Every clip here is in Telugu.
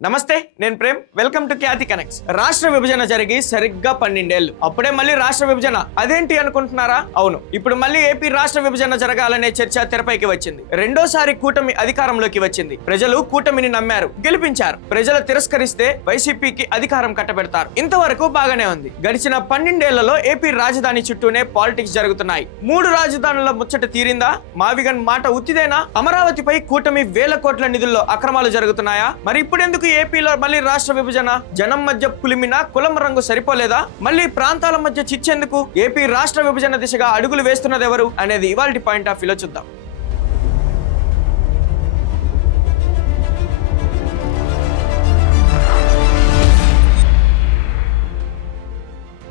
నమస్తే, నేను Prem. Welcome to Khyathi connects. రాష్ట్ర విభజన జరిగి సరిగ్గా 12 ఏళ్లు. అప్పుడే మళ్ళీ రాష్ట్ర విభజన అదేంటి అనుకుంటున్నారా? అవును, ఇప్పుడు మళ్ళీ ఏపీ రాష్ట్ర విభజన జరగాలనే చర్చ తెరపైకి వచ్చింది. రెండోసారి కూటమి అధికారంలోకి వచ్చింది. ప్రజలు కూటమిని నమ్మారు, గెలిపించారు. ప్రజలు తిరస్కరిస్తే వైసీపీకి అధికారం కట్టబెడతారు. ఇంతవరకు బాగానే ఉంది. గడిచిన 12 ఏళ్లలో ఏపీ రాజధాని చుట్టూనే పాలిటిక్స్ జరుగుతున్నాయి. 3 రాజధానుల ముచ్చట తీరిందా? మావిగన్ మాట ఉత్తిదేనా? అమరావతిపై కూటమి వేల కోట్ల నిధుల్లో అక్రమాలు జరుగుతున్నాయా? మరి ఇప్పుడెందుకు ఏపీలో మళ్ళీ రాష్ట్ర విభజన? జనం మధ్య పులిమిన కులం రంగు సరిపోలేదా? మళ్ళీ ప్రాంతాల మధ్య చిచ్చేందుకు ఏపీ రాష్ట్ర విభజన దిశగా అడుగులు వేస్తున్నది ఎవరు అనేది ఇవాల్టి పాయింట్ ఆఫ్ వ్యూలో చూద్దాం.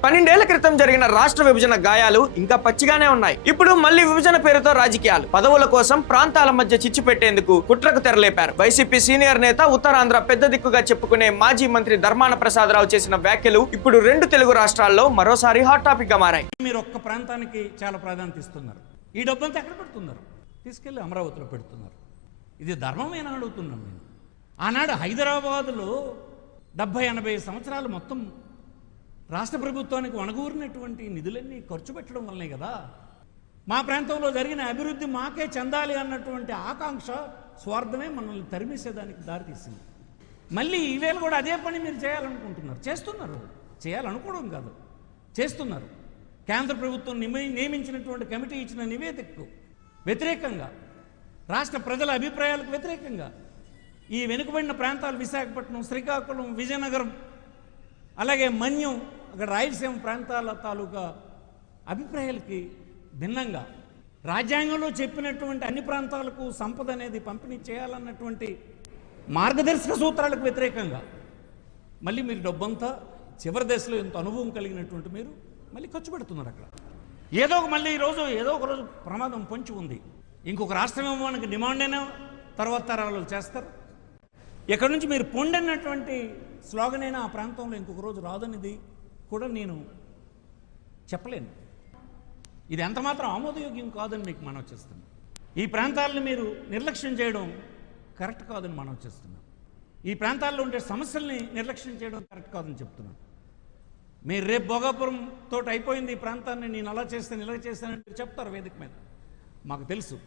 12 ఏళ్ల క్రితం జరిగిన రాష్ట్ర విభజన గాయాలు ఇంకా పచ్చిగానే ఉన్నాయి. ఇప్పుడు మళ్ళీ విభజన పేరుతో రాజకీయాలు, పదవుల కోసం ప్రాంతాల మధ్య చిచ్చు పెట్టేందుకు కుట్రకు తెరలేపారు. వైసీపీ సీనియర్ నేత, ఉత్తరాంధ్ర పెద్ద దిక్కుగా చెప్పుకునే మాజీ మంత్రి ధర్మాన ప్రసాదరావు చేసిన వ్యాఖ్యలు ఇప్పుడు 2 తెలుగు రాష్ట్రాల్లో మరోసారి హాట్ టాపిక్ గా మారాయి. మీరు ఒక్క ప్రాంతానికి చాలా ప్రాధాన్యత ఇస్తున్నారు. ఈ డబ్బంతా ఎక్కడ పెడుతున్నారు? తీసుకెళ్లి అమరావతిలో పెడుతున్నారు. ఇది ధర్మమేనా అడుగుతున్నాం నేను. ఆనాడు హైదరాబాదులో 70-80 సంవత్సరాలు మొత్తం రాష్ట్ర ప్రభుత్వానికి వనగూరినటువంటి నిధులన్నీ ఖర్చు పెట్టడం వల్లనే కదా మా ప్రాంతంలో జరిగిన అభివృద్ధి మాకే చెందాలి అన్నటువంటి ఆకాంక్ష, స్వార్థమే మనల్ని తరిమేసేదానికి దారితీసింది. మళ్ళీ ఈవేళ కూడా అదే పని మీరు చేయాలనుకుంటున్నారు. చేస్తున్నారు. చేయాలనుకోవడం కాదు, చేస్తున్నారు. కేంద్ర ప్రభుత్వం నియమించినటువంటి కమిటీ ఇచ్చిన నివేదికకు వ్యతిరేకంగా, రాష్ట్ర ప్రజల అభిప్రాయాలకు వ్యతిరేకంగా ఈ వెనుకబడిన ప్రాంతాలు విశాఖపట్నం, శ్రీకాకుళం, విజయనగరం, అలాగే మన్యం, అక్కడ రాయలసీమ ప్రాంతాల తాలూకా అభిప్రాయాలకి భిన్నంగా రాజ్యాంగంలో చెప్పినటువంటి అన్ని ప్రాంతాలకు సంపద అనేది పంపిణీ చేయాలన్నటువంటి మార్గదర్శక సూత్రాలకు వ్యతిరేకంగా మళ్ళీ మీరు డబ్బంతా చివరి దశలో ఎంత అనుభవం కలిగినటువంటి మీరు మళ్ళీ ఖర్చు పెడుతున్నారు. అక్కడ మళ్ళీ ఈరోజు ఏదో ఒక రోజు ప్రమాదం పొంచి ఉంది. ఇంకొక రాష్ట్రం ఏమో మనకి డిమాండ్ అయినా తర్వాత తరాలు చేస్తారు. ఎక్కడి నుంచి మీరు పొండినటువంటి స్లోగన్ అయినా ఆ ప్రాంతంలో ఇంకొక రోజు రాదనేది కూడా నేను చెప్పలేను. ఇది ఎంత మాత్రం ఆమోదయోగ్యం కాదని మీకు మనం చేస్తున్నాం. ఈ ప్రాంతాలను మీరు నిర్లక్ష్యం చేయడం కరెక్ట్ కాదని మనం చేస్తున్నాం. ఈ ప్రాంతాల్లో ఉండే సమస్యల్ని నిర్లక్ష్యం చేయడం కరెక్ట్ కాదని చెప్తున్నాం. మీరు రేపు భోగాపురం తోటి అయిపోయింది ఈ ప్రాంతాన్ని, నేను అలా చేస్తాను ఇలా చేస్తానని మీరు చెప్తారు వేదిక మీద. మాకు తెలుసు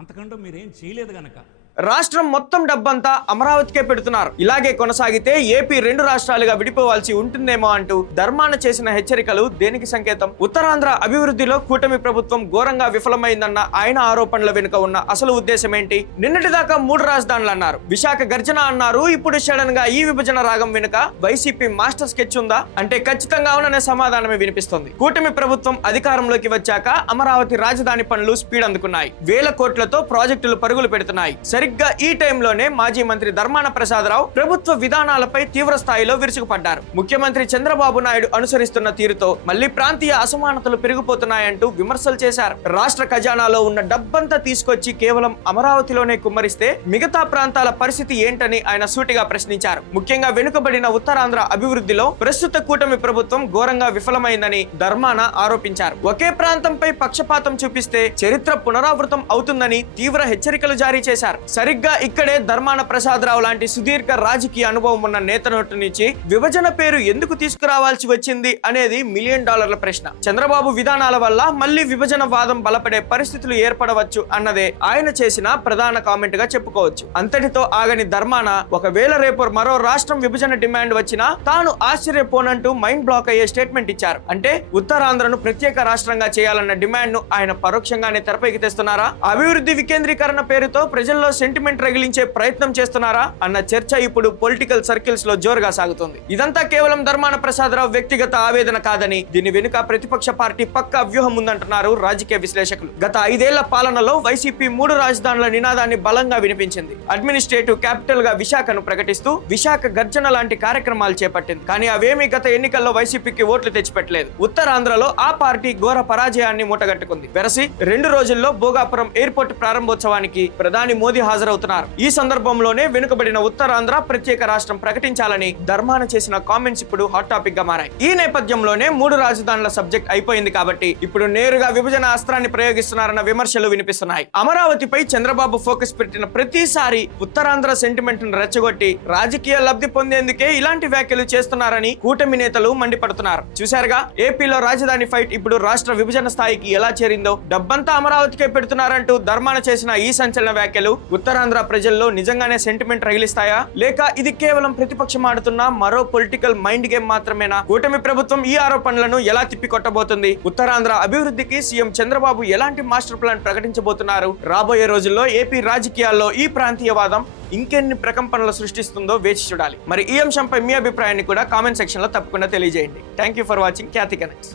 అంతకంటే మీరేం చేయలేదు కనుక. రాష్ట్రం మొత్తం డబ్బంతా అమరావతికే పెడుతున్నారు. ఇలాగే కొనసాగితే ఏపీ 2 రాష్ట్రాలుగా విడిపోవాల్సి ఉంటుందేమో అంటూ ధర్మాన చేసిన హెచ్చరికలు దేనికి సంకేతం? ఉత్తరాంధ్ర అభివృద్ధిలో కూటమి ప్రభుత్వం ఘోరంగా విఫలమైందన్న ఆయన ఆరోపణల వెనుక ఉన్న అసలు ఉద్దేశం ఏంటి? నిన్నటిదాకా 3 రాజధానులు అన్నారు, విశాఖ గర్జన అన్నారు. ఇప్పుడు సడన్ గా ఈ విభజన రాగం వెనుక వైసీపీ మాస్టర్ స్కెచ్ ఉందా అంటే ఖచ్చితంగా అవుననే సమాధానమే వినిపిస్తుంది. కూటమి ప్రభుత్వం అధికారంలోకి వచ్చాక అమరావతి రాజధాని పనులు స్పీడ్ అందుకున్నాయి. వేల కోట్లతో ప్రాజెక్టులు పరుగులు పెడుతున్నాయి. సరిగ్గా ఈ టైంలోనే మాజీ మంత్రి ధర్మాన ప్రసాదరావు ప్రభుత్వ విధానాలపై తీవ్ర స్థాయిలో విరుచుకుపడ్డారు. ముఖ్యమంత్రి చంద్రబాబు నాయుడు అనుసరిస్తున్న తీరుతో మళ్లీ ప్రాంతీయ అసమానతలు పెరిగిపోతున్నాయంటూ విమర్శలు చేశారు. రాష్ట్ర ఖజానాలో ఉన్న డబ్బంతా తీసుకొచ్చి కేవలం అమరావతిలోనే కుమ్మరిస్తే మిగతా ప్రాంతాల పరిస్థితి ఏంటని ఆయన సూటిగా ప్రశ్నించారు. ముఖ్యంగా వెనుకబడిన ఉత్తరాంధ్ర అభివృద్ధిలో ప్రస్తుత కూటమి ప్రభుత్వం ఘోరంగా విఫలమైందని ధర్మాన ఆరోపించారు. ఒకే ప్రాంతంపై పక్షపాతం చూపిస్తే చరిత్ర పునరావృతం అవుతుందని తీవ్ర హెచ్చరికలు జారీ చేశారు. సరిగ్గా ఇక్కడే ధర్మాన ప్రసాదరావు లాంటి సుదీర్ఘ రాజకీయ అనుభవం ఉన్న నేత నోటి నుంచి విభజన పేరు ఎందుకు తీసుకురావాల్సి వచ్చింది అనేది $1 మిలియన్ ప్రశ్న. చంద్రబాబు విధానాల వల్ల మళ్ళీ విభజన వాదం బలపడే పరిస్థితులు ఏర్పడవచ్చు అన్నదే ఆయన చేసిన ప్రధాన కామెంట్ గా చెప్పుకోవచ్చు. అంతటితో ఆగని ధర్మాన ఒకవేళ రేపు మరో రాష్ట్రం విభజన డిమాండ్ వచ్చినా తాను ఆశ్చర్యపోనంటూ మైండ్ బ్లాక్ అయ్యే స్టేట్మెంట్ ఇచ్చారు. అంటే ఉత్తరాంధ్రను ప్రత్యేక రాష్ట్రంగా చేయాలన్న డిమాండ్ ను ఆయన పరోక్షంగానే తెరపైకి తెస్తున్నారా? అభివృద్ధి వికేంద్రీకరణ పేరుతో ప్రజల్లో సెంటిమెంట్ రగిలించే ప్రయత్నం చేస్తున్నారా అన్న చర్చ ఇప్పుడు పొలిటికల్ సర్కిల్స్ లో జోరుగా సాగుతుంది. ఇదంతా కేవలం ధర్మాన ప్రసాదరావు వ్యక్తిగత ఆవేదన కాదని, దీని వెనుక ప్రతిపక్ష పార్టీ పక్కా వ్యూహం ఉందంటున్నారు రాజకీయ విశ్లేషకులు. గత 5 ఏళ్ల పాలనలో వైసీపీ 3 రాజధానుల నినాదాన్ని బలంగా వినిపించింది. అడ్మినిస్ట్రేటివ్ క్యాపిటల్ గా విశాఖను ప్రకటిస్తూ విశాఖ గర్జన లాంటి కార్యక్రమాలు చేపట్టింది. కానీ అవేమీ గత ఎన్నికల్లో వైసీపీకి ఓట్లు తెచ్చిపెట్టలేదు. ఉత్తరాంధ్రలో ఆ పార్టీ ఘోర పరాజయాన్ని మూటగట్టుకుంది. వెరసి 2 రోజుల్లో భోగాపురం ఎయిర్పోర్ట్ ప్రారంభోత్సవానికి ప్రధాని మోదీ హాజరవుతున్నారు. ఈ సందర్భంలోనే వెనుకబడిన ఉత్తరాంధ్ర ప్రత్యేక రాష్ట్రం ప్రకటించాలని ధర్మాన చేసిన కామెంట్స్ ఇప్పుడు హాట్ టాపిక్ గా మారాయి. ఈ నేపథ్యంలోనే 3 రాజధానుల సబ్జెక్ట్ అయిపోయింది కాబట్టి ఇప్పుడు నేరుగా విభజన అస్త్రాన్ని ప్రయోగిస్తున్నారన్న విమర్శలు వినిపిస్తున్నాయి. అమరావతిపై చంద్రబాబు ఫోకస్ పెట్టిన ప్రతిసారి ఉత్తరాంధ్ర సెంటిమెంట్ ను రెచ్చగొట్టి రాజకీయ లబ్ధి పొందేందుకే ఇలాంటి వ్యాఖ్యలు చేస్తున్నారని కూటమి నేతలు మండిపడుతున్నారు. చూశారుగా, ఏపీలో రాజధాని ఫైట్ ఇప్పుడు రాష్ట్ర విభజన స్థాయికి ఎలా చేరిందో. డబ్బంతా అమరావతికే పెడుతున్నారంటూ ధర్మాన చేసిన ఈ సంచలన వ్యాఖ్యలు ఉత్తరాంధ్ర ప్రజల్లో నిజంగానే సెంటిమెంట్ రగిలిస్తాయా, లేక ఇది కేవలం ప్రతిపక్షం ఆడుతున్న మరో పొలిటికల్ మైండ్ గేమ్ మాత్రమేనా? కూటమి ప్రభుత్వం ఈ ఆరోపణలను ఎలా తిప్పికొట్టబోతుంది? ఉత్తరాంధ్ర అభివృద్ధికి సీఎం చంద్రబాబు ఎలాంటి మాస్టర్ ప్లాన్ ప్రకటించబోతున్నారు? రాబోయే రోజుల్లో ఏపీ రాజకీయాల్లో ఈ ప్రాంతీయవాదం ఇంకెన్ని ప్రకంపనలు సృష్టిస్తుందో వేచి చూడాలి. మరి ఈ అంశంపై మీ అభిప్రాయాన్ని కూడా కామెంట్ సెక్షన్ లో తప్పకుండా తెలియజేయండి. Thank you for watching Khyati connects.